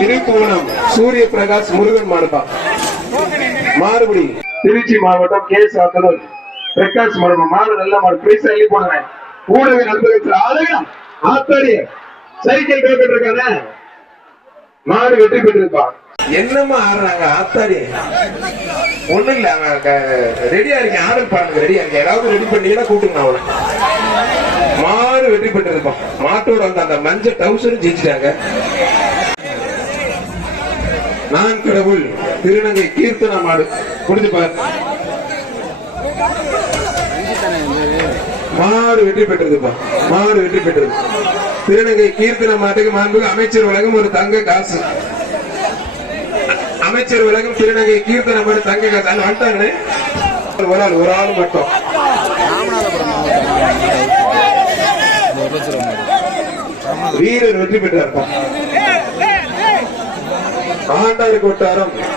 திருப்புவனம் சூரிய பிரகாஷ் முருகன் மாடுபா. மாறுபடி. திருச்சி மாவட்டம் கே சாத்தனூர் பிரகாஷ் மாடு மாடு நல்ல மாடு. பிரைஸ் அள்ளி போடுங்க ஊடக நண்பர்கள் அழகா ஆத்தாடி சைக்கிள் கேட்டு இருக்கானே மாடு வெற்றி பெற்றிருப்பான் என்னம்மா ஆடுறாங்க? ஆத்தாடி. ஒண்ணும் இல்ல ரெடியா இருக்கேன். ஆடல் பாடுங்க ரெடியா இருக்கேன். ஏதாவது ரெடி பண்ணீங்கன்னா கூட்டுங்க அவனை மாடு வெற்றி பெற்றிருப்பான். மாட்டோட அந்த மஞ்சள் டவுசரும் ஜெயிச்சிட்டாங்க. நான் கடவுள். திருநங்கை கீர்த்தன மாடு முடிஞ்சு பாரு. மாடு வெற்றி பெற்றதுப்பா மாடு வெற்றி பெற்றது. திருநங்கை கீர்த்தன மாட்டுக்கு மாண்பு அமைச்சர் உலகம் ஒரு தங்க காசு. அமைச்சர் உலகம் திருநங்கை கீர்த்தன மாடு தங்க காசு. அது ஒரு ஆள் ஒரு ஆள் மட்டும். வீரர் வெற்றி பெற்றார் ஆண்டாறு கொட்டாரம்.